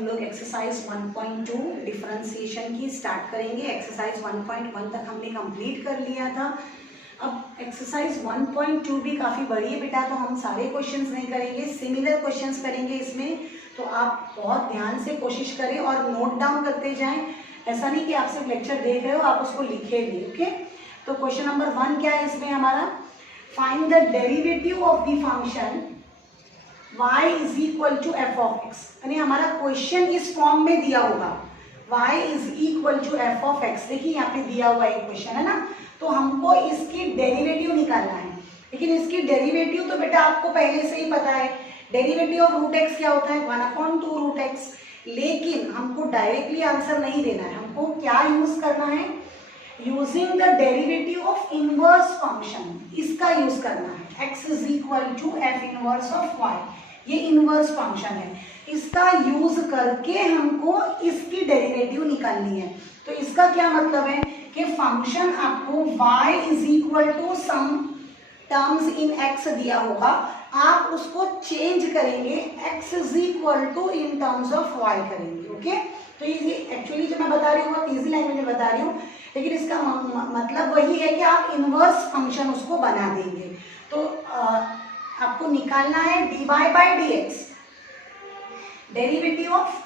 हम लोग exercise 1.2 differentiation की स्टार्ट करेंगे। एक्सरसाइज 1.1 तक हमने कंप्लीट कर लिया था। अब एक्सरसाइज 1.2 भी काफ़ी बड़ी है बेटा, तो हम सारे क्वेश्चंस नहीं करेंगे, सिमिलर क्वेश्चंस करेंगे इसमें। तो आप बहुत ध्यान से कोशिश करें और नोट डाउन करते जाएं। ऐसा नहीं कि आप सिर्फ लेक्चर देख रहे हो, आप उसको लिखे भी। ओके, तो क्वेश्चन नंबर 1 क्या है इसमें हमारा, find the derivative of the function y is equal to f of x. यानी हमारा क्वेश्चन इस फॉर्म में दिया होगा, y is equal to f of x. देखिए यहाँ पे दिया हुआ एक क्वेश्चन है ना, तो हमको इसकी डेरिवेटिव निकालना है। लेकिन इसकी डेरिवेटिव तो बेटा आपको पहले से ही पता है, डेरिवेटिव ऑफ रूट एक्स क्या होता है, 1/2 रूट एक्स। लेकिन हमको डायरेक्टली आंसर नहीं देना है, हमको क्या यूज करना है, using the derivative of inverse function, इसका यूज करना है। x is equal to f inverse of y, ये इनवर्स फंक्शन है, इसका यूज करके हमको इसकी डेरिवेटिव निकालनी है। तो इसका क्या मतलब है कि फंक्शन आपको y is equal to some terms in x दिया होगा, आप उसको चेंज करेंगे, x is equal to in terms of y करेंगे। ओके, तो ये एक्चुअली जो मैं बता रही हूँ बहुत ईजी लैंग्वेज में बता रही हूँ, लेकिन इसका मतलब वही है कि आप इनवर्स फंक्शन उसको बना देंगे। तो आपको निकालना है dy by D x, derivative of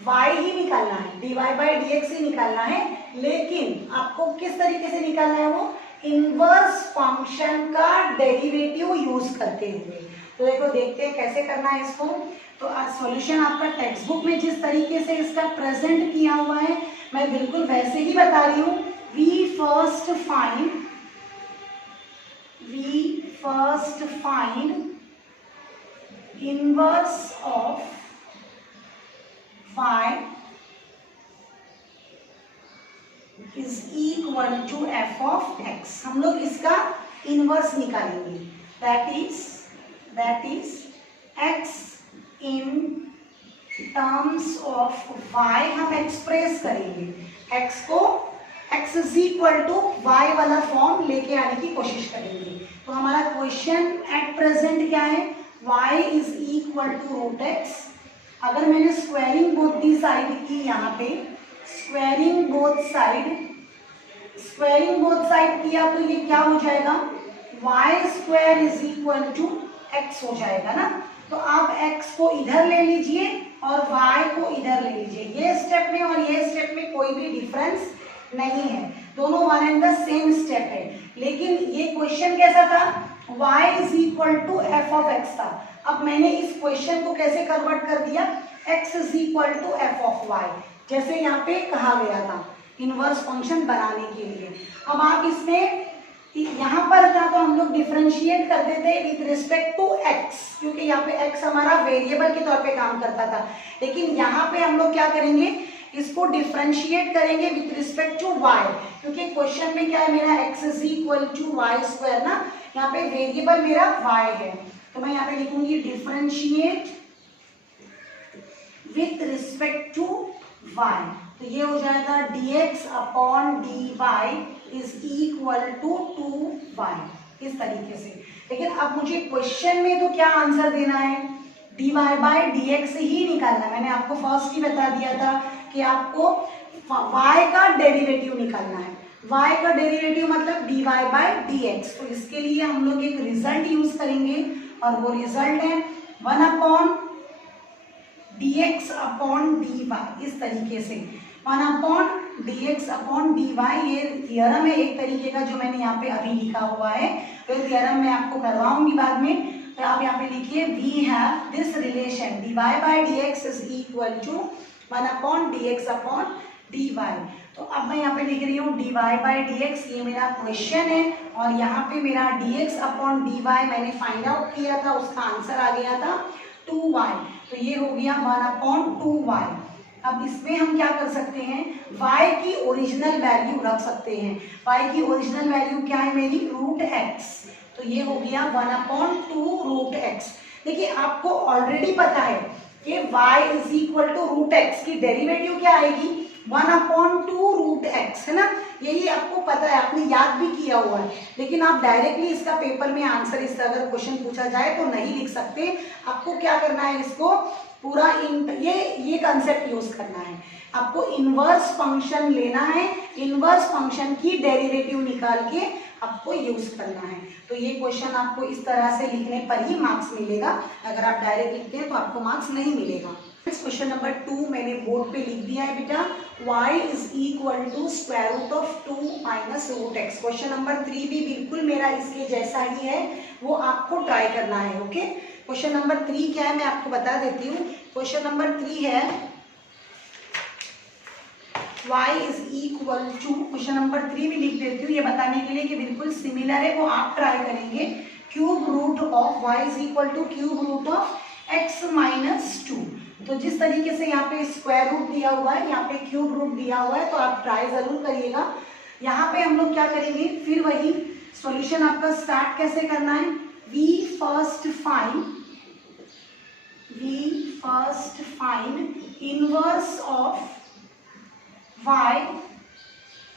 y ही निकालना है, dy बाई डी एक्स ही निकालना है। लेकिन आपको किस तरीके से निकालना है, वो इनवर्स फंक्शन का डेरिवेटिव यूज करते हुए। तो देखो देखते हैं कैसे करना है इसको। तो सॉल्यूशन आपका टेक्स्ट बुक में जिस तरीके से इसका प्रेजेंट किया हुआ है, मैं बिल्कुल वैसे ही बता रही हूँ। We first find inverse of y is equal to f of x. हम लोग इसका इनवर्स निकालेंगे, that is x in terms of y हम एक्सप्रेस करेंगे, x को x is equal to y वाला फॉर्म लेके आने की कोशिश करेंगे। तो हमारा क्वेश्चन एट प्रेजेंट क्या है, y is equal to root x. अगर मैंने स्क्वायरिंग बोथ दी साइड की, यहाँ पे स्क्वायरिंग बोथ साइड किया तो ये क्या हो जाएगा, y square is equal to x हो जाएगा ना। तो आप x को इधर ले लीजिए और y को इधर ले लीजिए। ये स्टेप में और ये स्टेप में कोई भी डिफरेंस नहीं है, दोनों one and the same step है। लेकिन ये क्वेश्चन कैसा था, y is equal to f of x था। अब मैंने इस क्वेश्चन को कैसे कन्वर्ट कर दिया, x is equal to f of y, जैसे यहाँ पे कहा गया था इनवर्स फंक्शन बनाने के लिए। अब आप इसमें यहाँ पर था तो हम लोग डिफरेंशिएट करते थे विद रिस्पेक्ट टू x, क्योंकि यहाँ पे x हमारा वेरिएबल के तौर पे काम करता था। लेकिन यहाँ पे हम लोग क्या करेंगे, इसको डिफरेंशिएट करेंगे विद रिस्पेक्ट टू y, क्योंकि क्वेश्चन में क्या है मेरा x is equal to y square ना, यहाँ पे वेरिएबल मेरा y है। तो मैं यहाँ पे लिखूंगी differentiate with respect to y। तो ये हो जाएगा dx upon dy is equal to 2y, इस तरीके से। लेकिन अब मुझे क्वेश्चन में तो क्या आंसर देना है, dy बाई dx ही निकालना। मैंने आपको फर्स्ट ही बता दिया था कि आपको y का डेरिवेटिव निकालना है। y का डेरिवेटिव मतलब dy बाई dx। तो इसके लिए हम लोग एक रिजल्ट यूज करेंगे और वो रिजल्ट है 1 अपॉन dx अपॉन dy, इस तरीके से 1 अपॉन dx अपॉन dy। ये थियरम है एक तरीके का जो मैंने यहाँ पे अभी लिखा हुआ है, तो थियरम मैं आपको करवाऊंगी बाद में। तो आप यहाँ पे लिखिए we have this relation dy by dx is equal to 1 upon dx upon dy। तो अब मैं यहाँ पे लिख रही हूँ dy बाई dx, ये मेरा क्वेश्चन है, और यहाँ पे मेरा dx अपॉन dy मैंने फाइंड आउट किया था, उसका आंसर आ गया था 2y। तो ये हो गया 1 अपॉन 2y। अब इसमें हम क्या कर सकते हैं, y की ओरिजिनल वैल्यू रख सकते हैं। y की ओरिजिनल वैल्यू क्या है मेरी, रूट x। तो ये हो गया 1 अपॉन 2 रूट x। देखिए आपको ऑलरेडी पता है कि y is equal to root x की डेरिवेटिव क्या आएगी, 1 अपॉन 2 रूट एक्स, है ना। यही आपको पता है, आपने याद भी किया हुआ है। लेकिन आप डायरेक्टली इसका पेपर में आंसर, इसका अगर क्वेश्चन पूछा जाए तो नहीं लिख सकते। आपको क्या करना है, इसको पूरा ये कंसेप्ट यूज करना है आपको। इनवर्स फंक्शन लेना है, इनवर्स फंक्शन की डेरिवेटिव निकाल के आपको यूज करना है। तो ये क्वेश्चन आपको इस तरह से लिखने पर ही मार्क्स मिलेगा, अगर आप डायरेक्ट लिखते हैं तो आपको मार्क्स नहीं मिलेगा। क्वेश्चन नंबर 2 मैंने बोर्ड पे लिख दिया है बेटा, y is equal to square root of 2 minus root x. Question number 3 भी बिल्कुल मेरा इसके जैसा ही है, वो आपको ट्राई करना है। ओके, क्वेश्चन नंबर 3 क्या है मैं आपको बता देती हूँ। क्वेश्चन नंबर 3 है y is equal to, question number 3 भी लिख देती हूँ ये बताने के लिए कि बिल्कुल सिमिलर है, वो आप ट्राई करेंगे। Cube root of y is equal to cube root of x minus 2। तो जिस तरीके से यहाँ पे स्क्वायर रूट दिया हुआ है, यहाँ पे क्यूब रूट दिया हुआ है, तो आप ट्राई जरूर करिएगा। यहाँ पे हम लोग क्या करेंगे, फिर वही सॉल्यूशन आपका स्टार्ट कैसे करना है। We first find inverse of y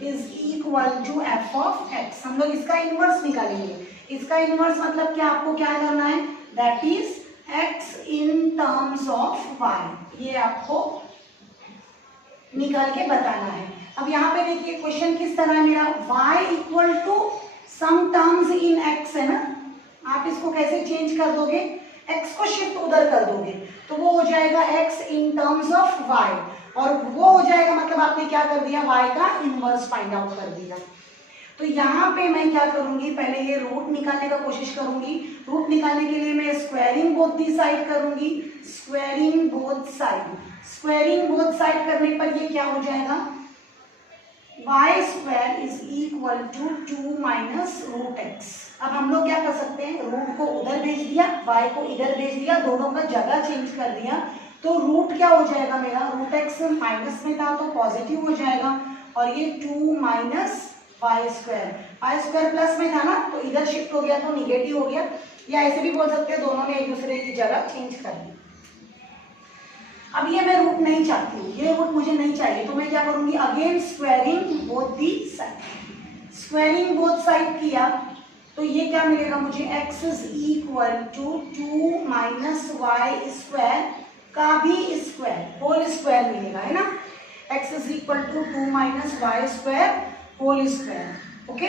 is equal to f of x। हम लोग इसका इनवर्स निकालेंगे। इसका इनवर्स मतलब क्या, आपको क्या करना है, that is x in terms of y, ये आपको निकाल के बताना है। अब यहाँ पे देखिए क्वेश्चन किस तरह है मेरा, y equal to some terms in x है ना, आप इसको कैसे चेंज कर दोगे, x को शिफ्ट उधर कर दोगे तो वो हो जाएगा x in terms of y, और वो हो जाएगा मतलब आपने क्या कर दिया, y का इनवर्स फाइंड आउट कर दिया। तो यहाँ पे मैं क्या करूंगी, पहले ये रूट निकालने का कोशिश करूंगी। रूट निकालने के लिए मैं स्क्वायरिंग बोथ दी साइड करूंगी, स्क्वायरिंग बोथ साइड करने पर ये क्या हो जाएगा, y square is equal to 2 minus root x. अब हम लोग क्या कर सकते हैं, रूट को उधर भेज दिया, y को इधर भेज दिया, दोनों का जगह चेंज कर दिया, तो रूट क्या हो जाएगा मेरा, रूट एक्स माइनस में था तो पॉजिटिव हो जाएगा, और ये 2 माइनस वाई स्क्वायर प्लस में था ना, तो इधर शिफ्ट हो गया तो निगेटिव हो गया, या ऐसे भी बोल सकते हैं दोनों ने एक दूसरे की जगह चेंज कर दी। अब ये मैं रूट नहीं चाहती हूँ, ये रूट मुझे नहीं चाहिए, तो मैं क्या करूंगी, again squaring both the side. Squaring both side किया तो ये क्या मिलेगा मुझे, x is equal to 2 minus y square का भी स्क्वायर होल स्क्वायर मिलेगा, है ना। x is equal to 2 minus y square whole square. Okay,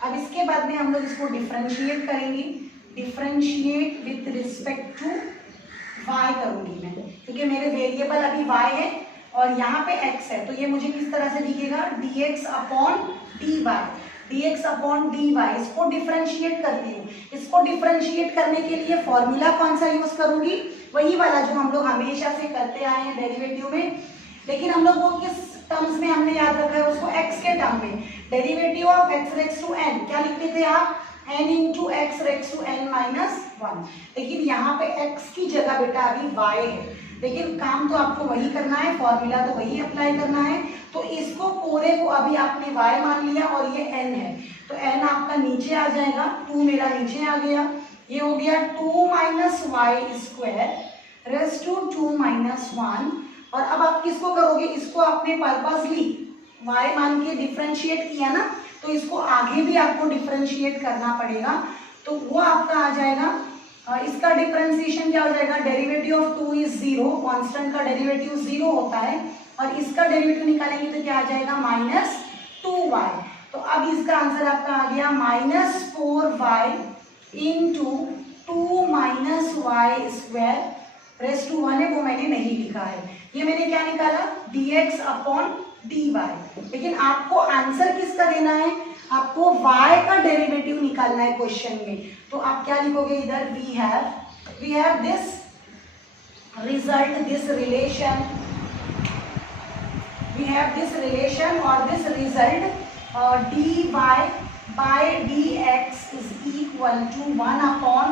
अब इसके बाद में हम लोग इसको डिफरेंशिएट करेंगे। Differentiate with respect to y करूंगी मैं, क्योंकि मेरे वेरिएबल अभी y है और यहाँ पे x है, तो ये मुझे किस तरह से दिखेगा, dx अपॉन dy। इसको डिफरेंशिएट करती हूँ। इसको डिफरेंशिएट करने के लिए फॉर्मूला कौन सा यूज करूंगी, वही वाला जो हम लोग हमेशा से करते आए हैं डेरिवेटिव में, लेकिन हम लोग वो किस टर्म्स में हमने याद रखा है उसको, x के टर्म में। Derivative of x raise to n क्या लिखते थे आप, n into x raise to n minus 1, लेकिन यहाँ पे x की जगह बेटा अभी y है, लेकिन काम तो आपको वही करना है, फॉर्मूला तो वही अप्लाई करना है। तो इसको पूरे को अभी आपने y मान लिया और ये n है, तो n आपका नीचे आ जाएगा, 2 मेरा नीचे आ गया, ये हो गया 2 minus y square raise to 2 minus 1। और अब आप किसको करोगे, इसको आपने पर्पसली y मान के डिफरेंशिएट किया ना, तो इसको आगे भी आपको डिफरेंशिएट करना पड़ेगा, तो वो आपका आ जाएगा, इसका डिफरेंशिएशन क्या हो जाएगा, डेरिवेटिव ऑफ 2 इज 0, कांस्टेंट का डेरिवेटिव 0 होता है, और इसका डेरिवेटिव निकालेंगे तो क्या आ जाएगा, माइनस 2y। तो अब इसका आंसर आपका आ गया minus 4y into 2 minus y square raise to 1 है, वो मैंने नहीं लिखा है, ये मैंने क्या निकाला, dx अपॉन dy। लेकिन आपको आंसर किसका देना है, आपको y का डेरिवेटिव निकालना है क्वेश्चन में, तो आप क्या लिखोगे इधर, we have this result, this relation, we have this relation और this result dy by dx is equal to 1 upon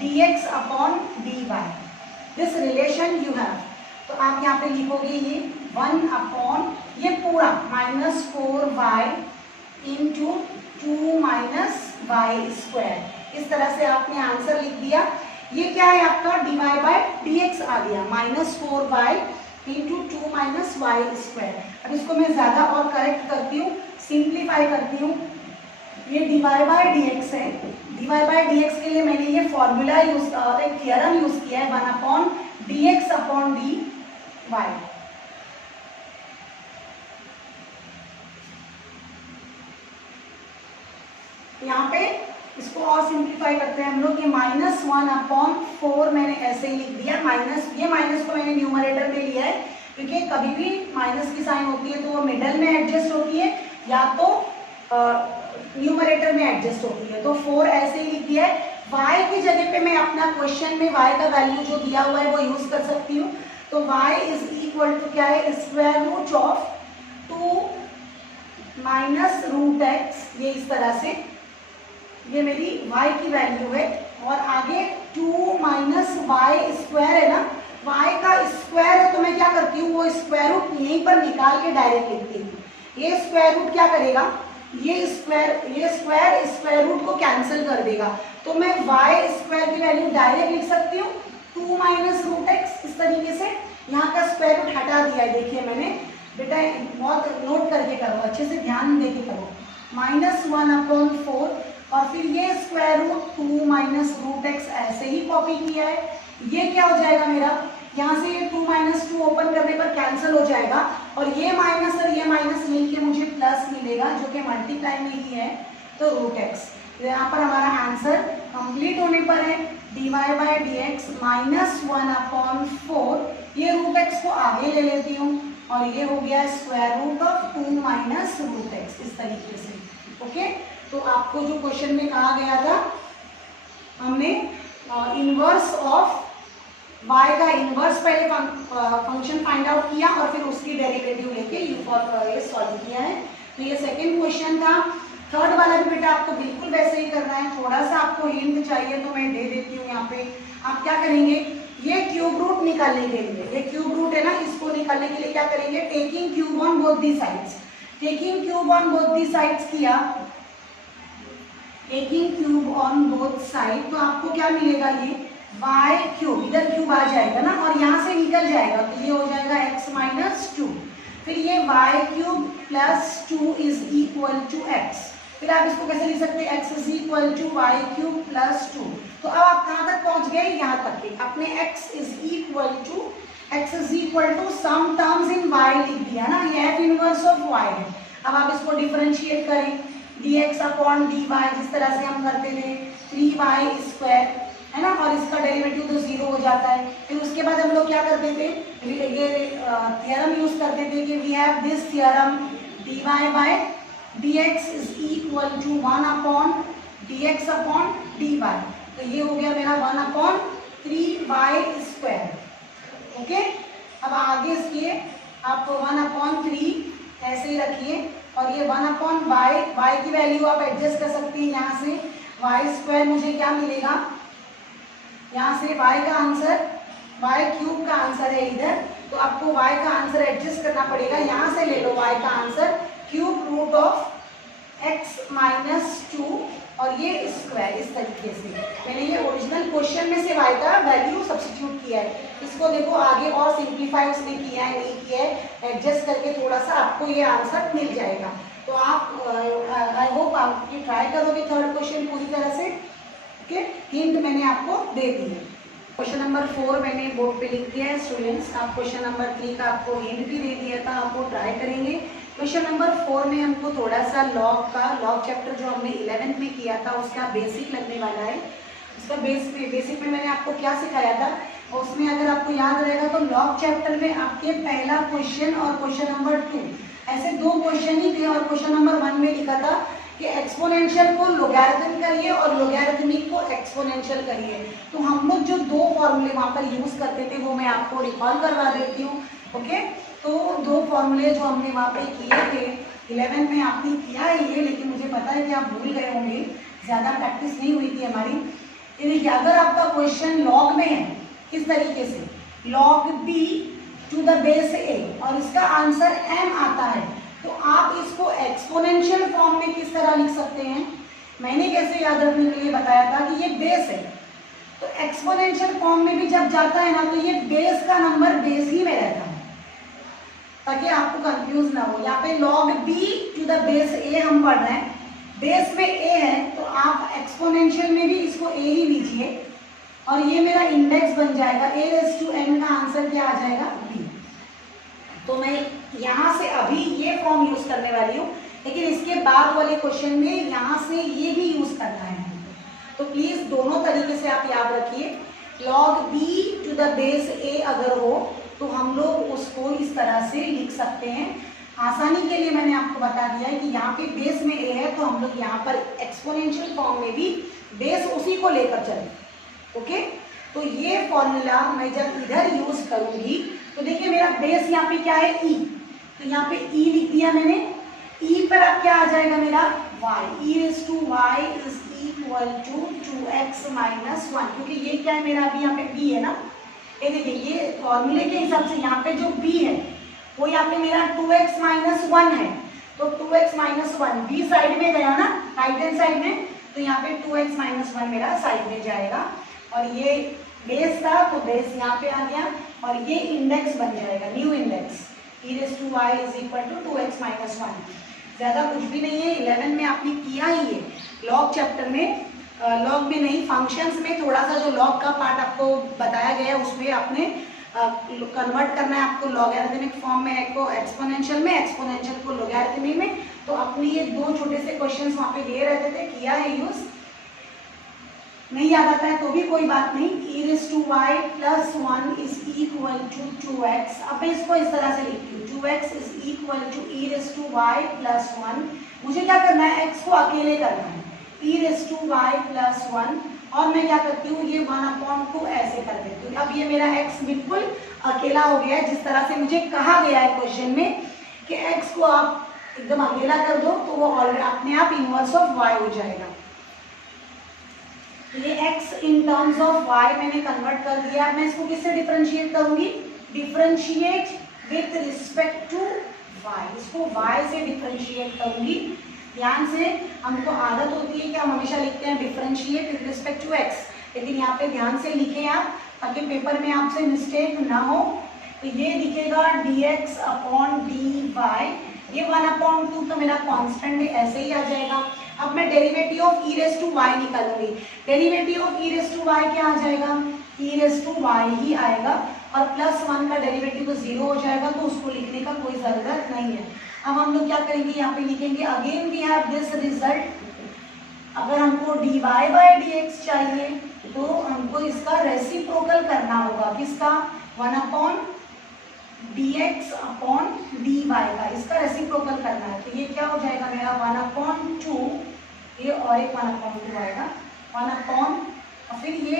dx upon dy, this relation you have. तो आप यहाँ पे लिखोगे ये 1 अपॉन ये पूरा minus 4y into 2 minus y square, इस तरह से आपने आंसर लिख दिया। ये क्या है आपका, dy बाय dx आ गया, minus 4y into 2 minus y square. अब इसको मैं ज़्यादा और करेक्ट करती हूँ, सिंप्लीफाई करती हूँ, ये dy बाय dx है, dy/dx के लिए मैंने ये फॉर्मूला यूज, एक थ्योरम यूज किया है, 1/dx/dy। यहाँ पे इसको और सिंप्लीफाई करते हैं हम लोग, ये -1/4 मैंने ऐसे ही लिख दिया। ये माइनस को मैंने न्यूमरेटर में लिया है क्योंकि कभी भी माइनस की साइन होती है तो वो मिडल में एडजस्ट होती है या तो न्यूमरेटर में एडजस्ट होती है, तो 4 ऐसे ही लिख दिया है। y की जगह पे मैं अपना क्वेश्चन में y का वैल्यू जो दिया हुआ है वो यूज कर सकती हूँ। तो y इज इक्वल टू क्या है, square root of 2 minus root x, ये इस तरह से, ये मेरी y की वैल्यू है। और आगे 2 माइनस वाई स्क्वायर है ना, y का स्क्वायर है तो मैं क्या करती हूँ, वो स्क्वायर रूट यहीं पर निकाल के डायरेक्ट लिखती हूँ। ये स्क्वायर रूट क्या करेगा, ये स्क्वायर स्क्वायर रूट को कैंसिल कर देगा, तो मैं y स्क्वायर की वैल्यू डायरेक्ट लिख सकती हूँ 2 माइनस रूट x। इस तरीके से यहाँ का स्क्वायर रूट हटा दिया है। देखिए मैंने, बेटा बहुत नोट करके करो, अच्छे से ध्यान देके करो। -1/4 और फिर ये square root 2 minus root x ऐसे ही कॉपी किया है। ये क्या हो जाएगा मेरा, यहाँ से ये 2 - 2 ओपन करने पर कैंसिल हो जाएगा और ये माइनस और ये माइनस मिलके मुझे प्लस मिलेगा जो कि मल्टीप्लाई में ही है, तो रूट x। तो यहाँ पर हमारा आंसर कंप्लीट होने पर है dy/dx -1/4। ये रूट x को आगे ले लेती हूँ और ये हो गया square root of 2 minus root x, इस तरीके से। ओके, तो आपको जो क्वेश्चन में कहा गया था, हमने इनवर्स ऑफ y का इनवर्स पहले फंक्शन फाइंड आउट किया और फिर उसकी डेरिवेटिव लेके ये सॉल्व किया है। तो ये सेकंड क्वेश्चन था। थर्ड वाला भी बेटा आपको बिल्कुल वैसे ही करना है। थोड़ा सा आपको हिंट चाहिए तो मैं दे देती हूँ। यहाँ पे आप क्या करेंगे, ये क्यूब रूट निकालने के लिए, ये क्यूब रूट है ना, इसको निकालने के लिए क्या करेंगे, taking cube on both the sides. Taking cube on both the sides किया, taking cube on both side, तो आपको क्या मिलेगा, ये y क्यूब, इधर क्यूब आ जाएगा ना और यहाँ से निकल जाएगा, तो ये हो जाएगा x - 2। फिर ये y cube plus 2 is equal to x। फिर आप इसको कैसे लिख सकते हैं, x is equal to y cube plus 2। तो अब आप कहाँ तक पहुँच गए, यहाँ तक के अपने x is equal to some terms in y लिख दिया ना, ये f इनवर्स ऑफ y है। अब आप इसको डिफरेंशिएट करें, dx/dy जिस तरह से हम करते थे 3y² है ना, और इसका डेरिवेटिव तो 0 हो जाता है। फिर उसके बाद हम लोग क्या करते थे, ये थ्योरम यूज करते थे कि we have this theorem dy/dx is equal to 1/dx/dy। तो ये हो गया मेरा 1/3y²। ओके, अब आगे इसके आप 1/3 ऐसे ही रखिए और ये 1/y की वैल्यू आप एडजस्ट कर सकते हैं यहाँ से। y² मुझे क्या मिलेगा, यहाँ से y का आंसर, y क्यूब का आंसर है इधर, तो आपको y का आंसर एडजस्ट करना पड़ेगा। यहाँ से ले लो y का answer cube root of x - 2 और ये स्क्वायर, इस तरीके से मैंने ये ओरिजिनल क्वेश्चन में से y का वैल्यू सब्स्टिट्यूट किया है। इसको देखो आगे और सिंप्लीफाई उसने किया है नहीं किया है, एडजस्ट करके थोड़ा सा आपको ये आंसर मिल जाएगा। तो आप आई होप आप ये ट्राई करोगे थर्ड क्वेश्चन पूरी तरह से। ओके, हिंट मैंने आपको दे दी है। क्वेश्चन नंबर 4 मैंने बोर्ड पे लिख दिया है स्टूडेंट्स। आप क्वेश्चन नंबर 3 का आपको हिंट भी दे दिया था, आपको ट्राई करेंगे। क्वेश्चन नंबर 4 में हमको थोड़ा सा लॉग चैप्टर जो हमने 11th में किया था उसका बेसिक लगने वाला है। उसका बेसिक में मैंने आपको क्या सिखाया था, उसमें अगर आपको याद रहेगा तो लॉग चैप्टर में आपके पहला क्वेश्चन और क्वेश्चन नंबर 2 ऐसे 2 क्वेश्चन ही थे और क्वेश्चन नंबर 1 में लिखा था कि एक्सपोनेंशियल को लोगैरिथम करिए और लोगैरिथमिक को एक्सपोनेंशियल करिए। तो हम लोग जो 2 फॉर्मूले वहाँ पर यूज करते थे वो मैं आपको रिकॉल करवा देती हूँ। ओके, तो 2 फॉर्मूले जो हमने वहाँ पे किए थे 11 में आपने किया है ये, लेकिन मुझे पता है कि आप भूल गए होंगे, ज़्यादा प्रैक्टिस नहीं हुई थी हमारी। ये देखिए, अगर आपका क्वेश्चन लॉग में है किस तरीके से, log b to the base a और इसका आंसर m आता है, तो आप इसको एक्सपोनेंशियल फॉर्म में किस तरह लिख सकते हैं। मैंने कैसे याद रखने के लिए बताया था कि ये बेस है, तो एक्सपोनेंशियल फॉर्म में भी जब जाता है ना तो ये बेस का नंबर बेस ही में रहता है, ताकि आपको कंफ्यूज ना हो। यहाँ पे log b to the base a हम पढ़ रहे हैं, बेस में a है तो आप एक्सपोनेंशियल में भी इसको a ही लीजिए और ये मेरा इंडेक्स बन जाएगा a⁻n का आंसर क्या आ जाएगा b। तो मैं यहाँ से अभी ये फॉर्म यूज करने वाली हूँ, लेकिन इसके बाद वाले क्वेश्चन में यहाँ से ये भी यूज करना है। तो प्लीज दोनों तरीके से आप याद रखिए। log b to the base a अगर हो तो हम लोग उसको इस तरह से लिख सकते हैं। आसानी के लिए मैंने आपको बता दिया है कि यहाँ पे बेस में a है तो हम लोग यहाँ पर एक्सपोनेंशियल फॉर्म में भी बेस उसी को लेकर चलें। ओके, तो ये फॉर्मूला मैं जब इधर यूज करूंगी तो देखिए मेरा बेस यहाँ पे क्या है e, तो यहाँ पे e लिख दिया मैंने। e पर अब क्या आ जाएगा मेरा y, e⁻y is equal to 2x minus 1, क्योंकि ये क्या है मेरा अभी यहाँ पे b है ना। ये देखिए ये फॉर्मूले के हिसाब से यहाँ पे जो b है वो यहाँ पे मेरा 2x माइनस 1 है, तो 2x माइनस 1 b साइड में गया ना राइट हैंड साइड में, तो यहाँ पे 2x माइनस 1 मेरा साइड में जाएगा और ये बेस था तो बेस यहाँ पे आ गया और ये इंडेक्स बन जाएगा new index e⁻y is equal to 2x minus 1। ज़्यादा कुछ भी नहीं है, 11 में आपने किया ही है लॉग चैप्टर में, लॉग में नहीं फंक्शंस में थोड़ा सा जो लॉग का पार्ट आपको बताया गया है उसमें आपने कन्वर्ट करना है आपको लॉगरिथमिक फॉर्म में को एक्सपोनेंशियल में, एक्सपोनेंशियल को लॉगरिथमिक में। तो अपने ये दो छोटे से क्वेश्चंस वहाँ पे दे रहते थे, किया है यूज। नहीं याद आता है तो भी कोई बात नहीं। e⁻y plus 1 is equal to 2x। अब मैं इसको इस तरह से लिखती हूँ 2x is equal to e⁻y plus 1। मुझे क्या करना है x को अकेले करना है e⁻y प्लस 1 और मैं क्या करती हूँ ये 1/2 ऐसे कर देती हूँ। अब ये मेरा x बिल्कुल अकेला हो गया है जिस तरह से मुझे कहा गया है क्वेश्चन में कि x को आप एकदम अकेला कर दो तो वो ऑलरेडी अपने आप इनवर्स ऑफ y हो जाएगा। ये x in terms of y मैंने कन्वर्ट कर दिया। मैं इसको किससे डिफरेंशिएट करूंगी, differentiate with respect to y, इसको y से डिफरेंशिएट करूंगी। ध्यान से, हमको आदत होती है कि हम हमेशा लिखते हैं differentiate with respect to x, लेकिन यहाँ पे ध्यान से लिखें आप ताकि पेपर में आपसे मिस्टेक ना हो। तो ये लिखेगा dx अपॉन dy, ये 1/2 तो मेरा कांस्टेंट है ऐसे ही आ जाएगा। अब मैं डेरिवेटिव ऑफ e⁻y निकालूंगी। डेरिवेटिव ऑफ e⁻y क्या आ जाएगा, e⁻y ही आएगा और प्लस 1 का डेरिवेटिव तो 0 हो जाएगा तो उसको लिखने का कोई ज़रूरत नहीं है। अब हम लोग क्या करेंगे, यहाँ पे लिखेंगे again we have this result. अगर हमको dy/dx चाहिए तो हमको इसका रेसिप्रोकल करना होगा, किसका 1/dx अपॉन dy का, इसका रेसिप्रोकल करना है। तो ये क्या हो जाएगा मेरा 1/2, ये और एक 1/2 आएगा 1/, और फिर ये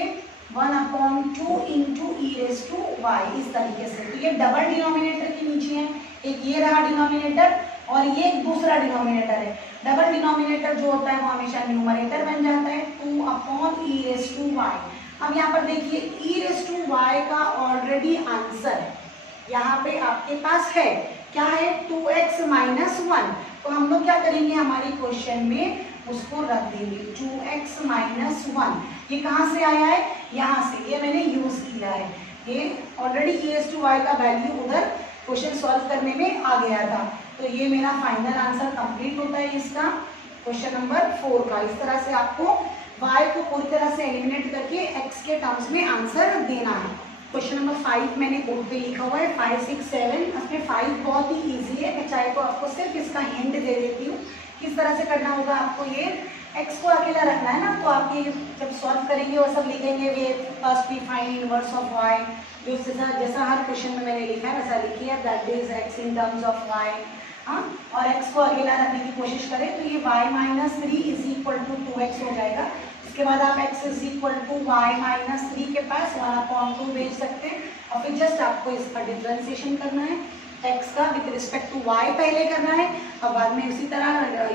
1/2 इंटू e⁻y इस तरीके से। तो ये डबल डिनोमिनेटर के नीचे है, एक ये रहा डिनोमिनेटर और ये एक दूसरा डिनोमिनेटर है। डबल डिनोमिनेटर जो होता है वो हमेशा न्यूमरेटर बन जाता है 2/e⁻y। अब यहाँ पर देखिए e⁻y का ऑलरेडी आंसर है यहाँ पे आपके पास है, क्या है 2x माइनस 1। तो हम लोग क्या करेंगे, हमारी क्वेश्चन में उसको रख देंगे 2x माइनस 1। ये कहाँ से आया है, यहाँ से, ये मैंने यूज किया है। ये ऑलरेडी e⁻y का वैल्यू उधर क्वेश्चन सॉल्व करने में आ गया था। तो ये मेरा फाइनल आंसर कंप्लीट होता है इसका क्वेश्चन नंबर 4 का। इस तरह से आपको y को पूरी तरह से एलिमिनेट करके x के टर्म्स में आंसर देना है। क्वेश्चन नंबर 5 मैंने बोर्ड पे लिखा हुआ है 5, 6, 7। उसमें 5 बहुत ही इजी है, मैं चाहे तो आपको सिर्फ इसका हिंट दे देती हूँ किस तरह से करना होगा। आपको ये x को अकेला रखना है ना, तो आप ये जब सॉल्व करेंगे वो सब लिखेंगे ये first we find inverse of y, जो जैसा हर क्वेश्चन में मैंने लिखा है वैसा लिखिए, that is x in terms of y। हाँ, और x को अकेला रखने की कोशिश करें तो ये y-3 is equal to 2x हो जाएगा। इसके बाद आप x is equal to y-3 के पास 1/2 भेज सकते हैं और फिर जस्ट आपको इसका डिफरेंशिएशन करना है, x का विद रिस्पेक्ट टू y पहले करना है और बाद में उसी तरह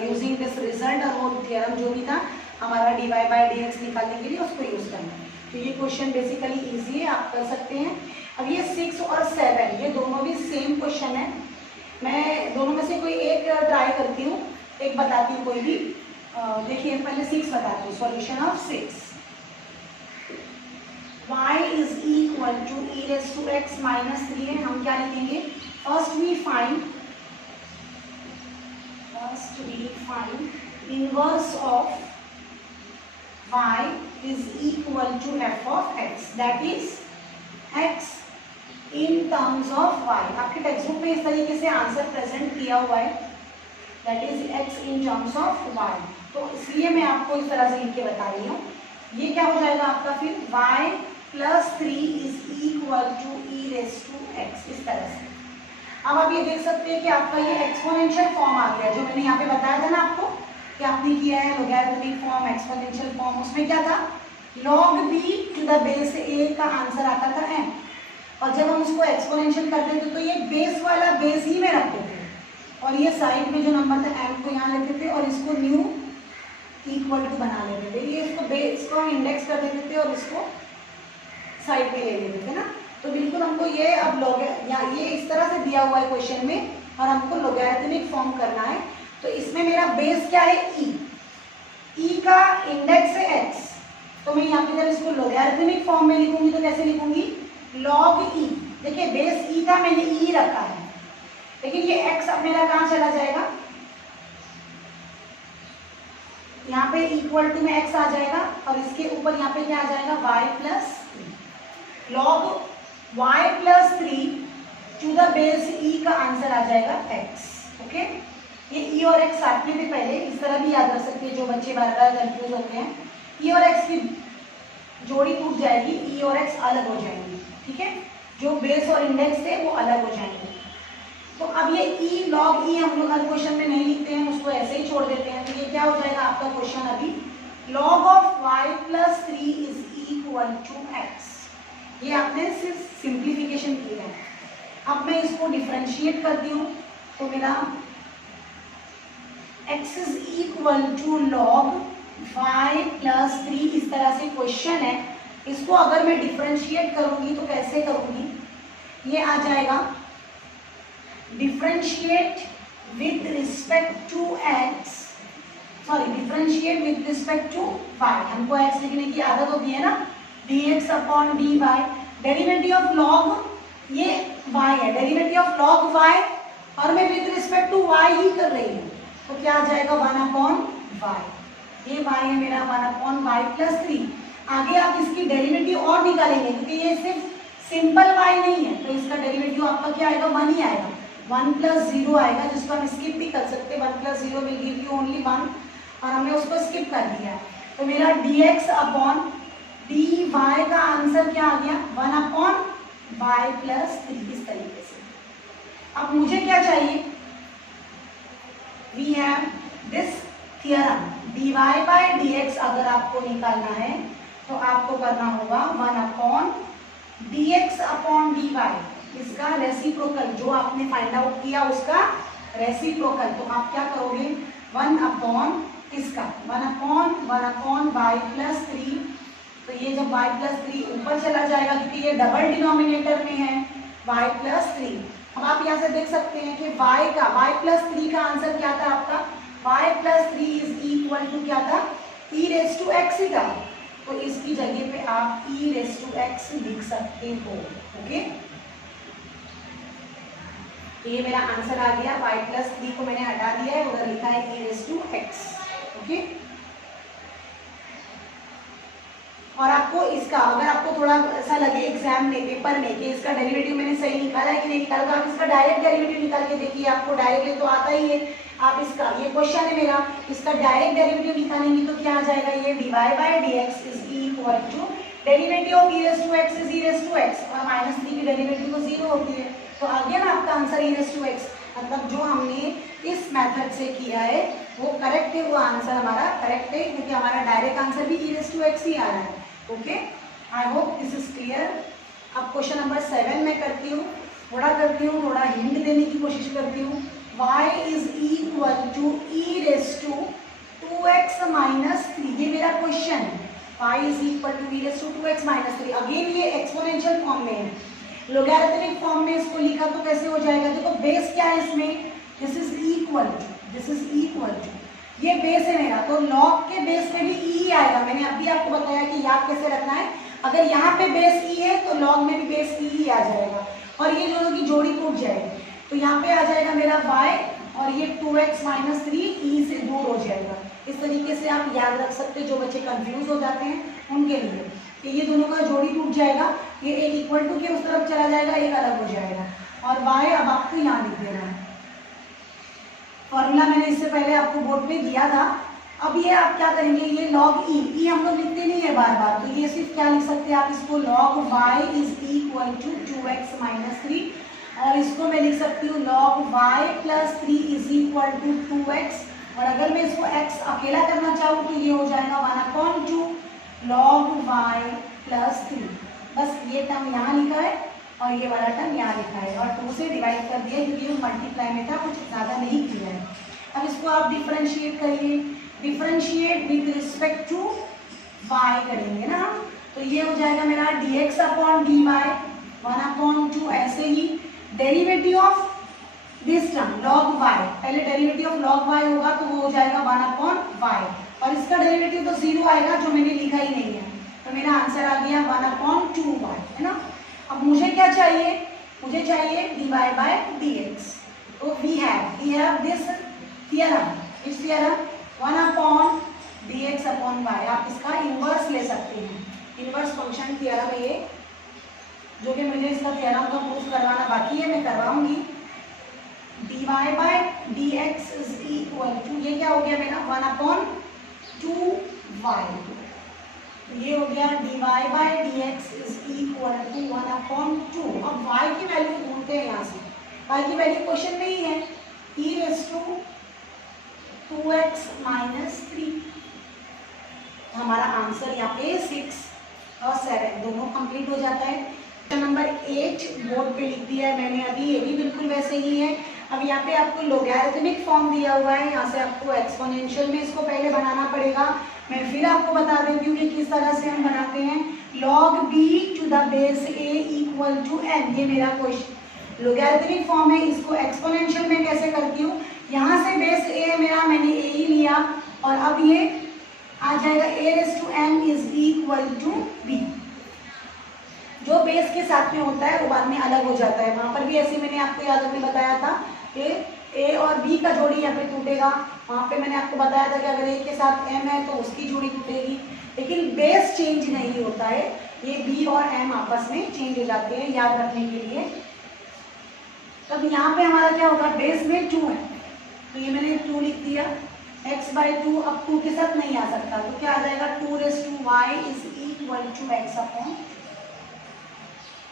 यूजिंग दिस रिजल्ट और वो थ्योरम जो भी था हमारा dy/dx निकालने के लिए उसको यूज करना है। तो ये क्वेश्चन बेसिकली इजी है, आप कर सकते हैं। अब ये 6 और 7 ये दोनों भी सेम क्वेश्चन है। मैं दोनों में से कोई एक ट्राई करती हूँ, एक बताती हूँ कोई भी। देखिए पहले 6 बताती हूँ, solution of 6। y is equal to e⁻x minus 3 है, हम क्या लिखेंगे, first we find inverse of y is equal to f of x, that is x in terms of y। आपके टेक्स्ट बुक में इस तरीके से आंसर प्रेजेंट किया हुआ है, that is x in terms of y। तो इसलिए मैं आपको इस तरह से लिख के बता रही हूँ। ये क्या हो जाएगा आपका फिर y plus 3 is equal to e raise to x, इस तरह से। अब आप ये देख सकते हैं कि आपका ये एक्सपोनेंशियल फॉर्म आ गया, जो मैंने यहाँ पे बताया था ना आपको कि आपने किया है लोगैरिथमिक फॉर्म, एक्सपोनेंशियल फॉर्म। उसमें क्या था, log b to the base a का आंसर आता था m, और जब हम उसको एक्सपोनेंशियल करते थे तो ये बेस वाला बेस ही में रखते थे, और ये साइड में जो नंबर था m को यहाँ लेते थे और इसको न्यू इक्वल टू बना लेते थे। ये इसको बेस को हम इंडेक्स कर देते थे और इसको साइड पे ले लेते थे ना। तो बिल्कुल हमको ये अब ये इस तरह से दिया हुआ है क्वेश्चन में, और हमको लोगैरिथमिक फॉर्म करना है। तो इसमें मेरा बेस क्या है, e का इंडेक्स है x, तो मैं यहाँ पे जब इसको लोगैरिथमिक फॉर्म में लिखूंगी तो कैसे लिखूंगी, log e। देखिए बेस e था, मैंने e रखा है, लेकिन ये x अब मेरा कहाँ चला जाएगा, यहाँ पे इक्वल टू में x आ जाएगा, और इसके ऊपर यहाँ पे क्या आ जाएगा, y plus log y plus 3 to the base e का आंसर आ जाएगा x। ओके, ये e और x साथ में भी पहले इस तरह भी याद रख सकते हैं, जो बच्चे बार बार कंफ्यूज होते हैं। e और x की जोड़ी टूट जाएगी, e और x अलग हो जाएंगे, ठीक है, जो बेस और इंडेक्स थे वो अलग हो जाएंगे। तो अब ये e log e हम लोग हर क्वेश्चन में नहीं लिखते हैं, उसको ऐसे ही छोड़ देते हैं। तो ये क्या हो जाएगा आपका क्वेश्चन अभी, log of y plus 3 is equal to x। ये आपने सिर्फ सिंप्लीफिकेशन किया है। अब मैं इसको डिफरेंशिएट करती हूँ, तो मेरा x is equal to log y plus 3, इस तरह से क्वेश्चन है। इसको अगर मैं डिफरेंशिएट करूंगी तो कैसे करूंगी, ये आ जाएगा differentiate with respect to x, sorry differentiate with respect to y। हमको x लिखने की आदत होती है ना, dx upon dy, derivative of log ये y है, डेरिवेटिव ऑफ log y, और मैं विद रिस्पेक्ट टू y ही कर रही हूँ, तो क्या आ जाएगा 1 अपॉन y। ये y है मेरा 1 अपॉन y प्लस 3। आगे आप इसकी डेरिवेटिव और निकालेंगे, क्योंकि ये सिर्फ सिंपल y नहीं है, तो इसका डेरिवेटिव आपका क्या आएगा, 1 ही आएगा, 1 प्लस 0 आएगा, जिसको हम स्किप भी कर सकते हैं। 1 plus 0 will give you only 1, और हमने उसको स्किप कर दिया है। तो मेरा dx अपॉन dy का आंसर क्या आ गया, 1 अपॉन y प्लस 3, इस तरीके से। अब मुझे क्या चाहिए, we have this theorem, dy by dx अगर आपको निकालना है तो आपको करना होगा 1 अपॉन dx अपॉन dy, इसका रेसिप्रोकल, जो आपने फाइंड आउट किया उसका रेसिप्रोकल। तो आप क्या करोगे, 1 अपॉन इसका 1 अपॉन y प्लस 3। तो ये जब y प्लस 3 ऊपर चला जाएगा, क्योंकि ये डबल डिनोमिनेटर में है, y प्लस 3। अब आप यहाँ से देख सकते हैं कि y प्लस 3 का आंसर क्या था आपका, y plus 3 is equal to क्या था, e रेस टू x ही था। तो इसकी जगह पे आप e रेस टू x लिख सकते हो। ओके, तो ये मेरा आंसर आ गया, y प्लस 3 को मैंने हटा दिया है, उधर लिखा है e raise to x। Okay, और आपको इसका, अगर आपको थोड़ा ऐसा लगे एग्जाम में, पेपर में, कि इसका डेरिवेटिव मैंने सही निकाला है कि नहीं निकाला, तो आप इसका डायरेक्ट डेरिवेटिव निकाल के देखिए, आपको डायरेक्टली तो आता ही है। आप इसका, ये क्वेश्चन है मेरा, इसका डायरेक्ट डेरिवेटिव निकालेंगे तो क्या आ जाएगा, ये dy by dx is equal to derivative of e raise to x is e raise to x, और -3 की डेरिवेटिव तो 0 होती है, तो आ गया ना आपका answer e raise to x। मतलब जो हमने इस मेथड से किया है वो करेक्ट है, वो आंसर हमारा करेक्ट है, क्योंकि हमारा डायरेक्ट आंसर भी e रेस टू x ही आ रहा है। Okay, I hope this is clear. अब क्वेश्चन नंबर 7 में करती हूँ, थोड़ा हिंट देने की कोशिश करती हूँ। y is equal to e raise to 2x minus 3, ये मेरा क्वेश्चन है। y is equal to e raise to 2x minus 3। Again ये एक्सपोनेंशियल फॉर्म में है, लोगैरिथमिक फॉर्म में इसको लिखा तो कैसे हो जाएगा, देखो बेस क्या है इसमें, दिस इज इक्वल टू, ये बेस है मेरा, तो log के बेस पे भी e आएगा। मैंने अभी आपको बताया कि याद कैसे रखना है, अगर यहाँ पे बेस e है तो log में भी बेस e ही आ जाएगा, और ये दोनों की जोड़ी टूट जाएगी, तो यहाँ पे आ जाएगा मेरा y, और ये 2x माइनस 3 e से दूर हो जाएगा, इस तरीके से आप याद रख सकते हैं, जो बच्चे कंफ्यूज हो जाते हैं उनके लिए कि ये दोनों का जोड़ी टूट जाएगा, ये एक इक्वल टू के उस तरफ चला जाएगा, एक अलग हो जाएगा, और y अब आपको यहाँ लिख देना है। फॉर्मूला मैंने इससे पहले आपको बोर्ड पे दिया था। अब ये आप क्या करेंगे, ये log e हम लोग लिखते नहीं है बार बार, तो ये सिर्फ क्या लिख सकते हैं आप इसको, log y is equal to 2x minus 3, और इसको मैं लिख सकती हूँ log y plus 3 is equal to 2x, और अगर मैं इसको x अकेला करना चाहूँ तो ये हो जाएगा 1/2 log y प्लस 3। बस ये टर्म यहाँ लिखा है और ये वाला टर्म यहाँ लिखा है, और 2 से डिवाइड कर दिया क्योंकि वो मल्टीप्लाई में था, कुछ ज़्यादा नहीं किया है। अब इसको आप डिफरेंशिएट करिए, differentiate with respect to y करेंगे ना, तो ये हो जाएगा मेरा dx अपॉन dy 1/2। ऐसे ही derivative of this term log y, पहले डेरिवेटिव ऑफ log y होगा तो वो हो जाएगा 1/y, और इसका डेरिवेटिव तो 0 आएगा जो मैंने लिखा ही नहीं है, तो मेरा आंसर आ गया 1/2y, है ना। अब मुझे क्या चाहिए, मुझे चाहिए dy बाय dx, तो वी हैव दिस थियरम, इस थियरम 1/dx अपॉन y, आप इसका इनवर्स ले सकते हैं, इनवर्स फंक्शन थियरम है ये, जो कि मुझे इसका थियरम का प्रूफ करवाना बाकी है, मैं करवाऊंगी। dy by dx is equal to, ये क्या हो गया मेरा 1/2y, ये हो गया dy by dx is equal to 1/2। अब y की वैल्यू ढूंढते हैं यहाँ से, y की वैल्यू क्वेश्चन में ही है, e raise to 2x minus 3, हमारा आंसर यहाँ पे 6 और 7 दोनों कंप्लीट हो जाता है। नंबर 8 बोर्ड पे लिख दिया है मैंने अभी, ये भी बिल्कुल वैसे ही है। अब यहाँ पे आपको लोगैरिथमिक फॉर्म दिया हुआ है, यहाँ से आपको एक्सपोनेंशियल में इसको पहले बनाना पड़ेगा। मैं फिर आपको बता देती हूँ कि किस तरह से हम बनाते हैं। log b to the base a equal to n, ये मेरा क्वेश्चन लोगैरिथमिक फॉर्म है, इसको एक्सपोनेंशियल में कैसे करती हूँ, यहाँ से बेस a है मेरा, मैंने a ही लिया, और अब ये आ जाएगा a raise to n is equal to b। जो बेस के साथ में होता है वो बाद में अलग हो जाता है, वहाँ पर भी ऐसे मैंने आपको याद में बताया था कि a और b का जोड़ी यहाँ पे टूटेगा, वहाँ पे मैंने आपको बताया था कि अगर a के साथ m है तो उसकी जोड़ी टूटेगी, लेकिन बेस चेंज नहीं होता है, ये b और m आपस में चेंज हो जाते हैं, याद रखने के लिए। तब यहाँ पे हमारा क्या होगा, बेस में 2 है तो ये मैंने 2 लिख दिया, x/2 अब 2 के साथ नहीं आ सकता, तो क्या आ जाएगा 2 raise to y is equal to x upon,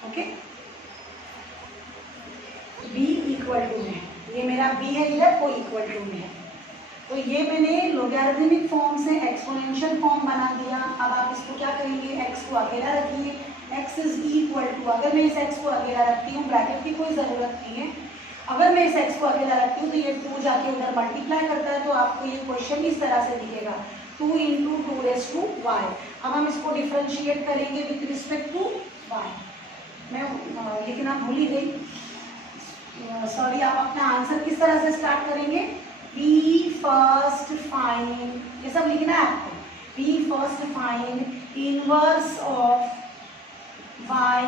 okay, b equal to में, ये मेरा b है इधर, वो इक्वल टू में है, तो ये मैंने लोगैरिथमिक फॉर्म से एक्सपोनेंशियल फॉर्म बना दिया। अब आप इसको क्या करेंगे, x को अकेला रखिए, x इज इक्वल टू, अगर मैं इस x को अकेला रखती हूँ, ब्रैकेट की कोई ज़रूरत नहीं है, अगर मैं इस x को अकेला रखती हूँ तो ये 2 जाके उधर मल्टीप्लाई करता है, तो आपको ये क्वेश्चन इस तरह से दिखेगा 2 × 2 रेज़ टू y। अब हम इसको डिफरेंशिएट करेंगे विथ रिस्पेक्ट टू y, मैं लिखना भूल ही गई, सॉरी। आप अपना आंसर किस तरह से स्टार्ट करेंगे, बी फर्स्ट फाइंड, ये सब लिखना है आपको, be first find inverse of y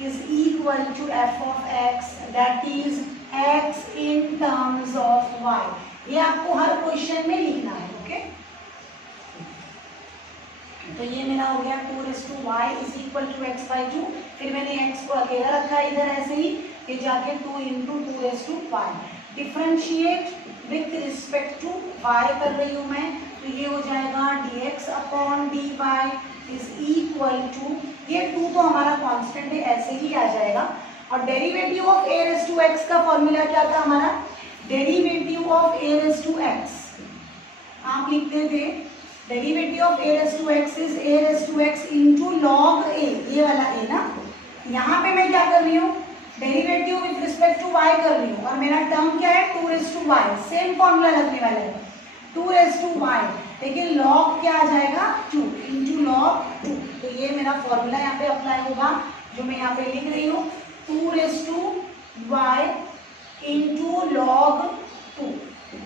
is equal to f of x, that is x in terms of y, ये आपको हर क्वेश्चन में लिखना है, ओके। तो ये मेरा हो गया 2 raise to y is equal to x/2, फिर मैंने x को अकेला रखा इधर ऐसे ही, ये जाके 2 × 2 raise to y, differentiate with respect to y कर रही हूँ मैं, तो ये हो जाएगा dx upon dy is equal to, ये 2 तो हमारा कांस्टेंट है, ऐसे ही आ जाएगा। और derivative of a raise to x का फॉर्मूला क्या था हमारा, derivative of a raise to x, आप लिखते थे derivative of a raise to x is a raise to x into log a, ये वाला a ना, यहाँ पे मैं क्या कर रही हूँ, derivative with respect to y कर रही हूँ, और मेरा टर्म क्या है 2 raise to y, same formula लगने वाला है 2 रेज़ टू y, लेकिन log क्या आ जाएगा 2 इंटू log 2, तो ये मेरा फॉर्मूला यहाँ पे अप्लाई होगा, जो मैं यहाँ पे लिख रही हूँ 2 raise to y into log 2।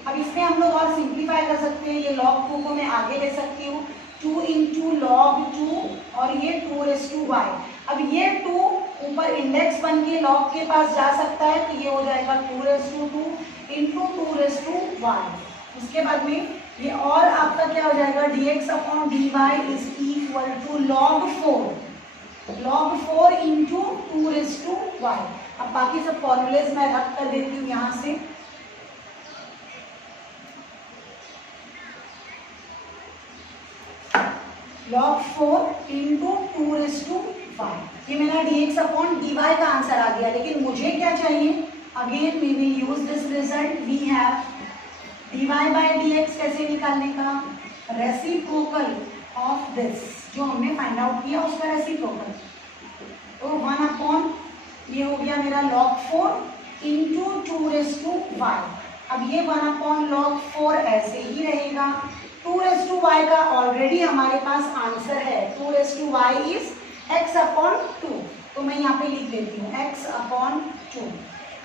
अब इसमें हम लोग और सिंप्लीफाई कर सकते हैं, ये log 2 को मैं आगे ले सकती हूँ 2 इंटू log 2, और ये 2 रेज़ टू y। अब ये 2 ऊपर इंडेक्स बन के log के पास जा सकता है, तो ये हो जाएगा 2 raise to 2 into 2 raise to y। उसके बाद में ये और आपका क्या हो जाएगा, dx upon dy is equal to log 4 into 2^y। अब बाकी सब फॉर्मूलेज मैं रख कर देती हूँ यहाँ से। log 4 इंटू 2^y, ये मेरा dx अपॉन dy का आंसर आ गया। लेकिन मुझे क्या चाहिए, again we will use this result. We have dy by dx कैसे निकालने का, रेसिप्रोकल ऑफ दिस जो हमने फाइंड आउट किया उसका रेसिप्रोकल। तो 1 अपॉन ये हो गया मेरा log 4 इंटू 2^y। अब ये 1 अपॉन log 4 ऐसे ही रहेगा। 2^y का ऑलरेडी हमारे पास आंसर है, 2^y इज x अपॉन 2। तो मैं यहाँ पे लिख देती हूँ x अपॉन 2।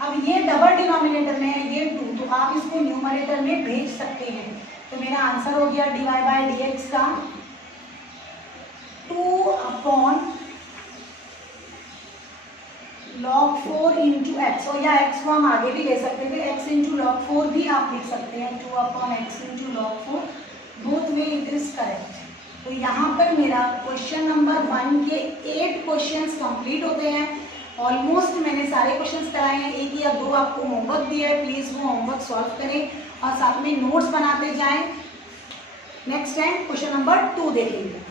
अब ये डबल डिनोमिनेटर में है ये 2, तो आप इसको न्यूमरेटर में भेज सकते हैं। तो मेरा आंसर हो गया dy बाय dx का 2 अपॉन log 4 इंटू एक्स, और या x को हम आगे भी ले सकते थे, x इंटू log 4 भी आप लिख सकते हैं। 2 upon x into log 4, both way it is correct. तो यहाँ पर मेरा क्वेश्चन नंबर 1 के 8 क्वेश्चंस कंप्लीट होते हैं। ऑलमोस्ट मैंने सारे क्वेश्चंस कराए हैं। एक या दो आपको होमवर्क दिया है, प्लीज़ वो होमवर्क सॉल्व करें और साथ में नोट्स बनाते जाएं। नेक्स्ट टाइम क्वेश्चन नंबर 2 देखेंगे।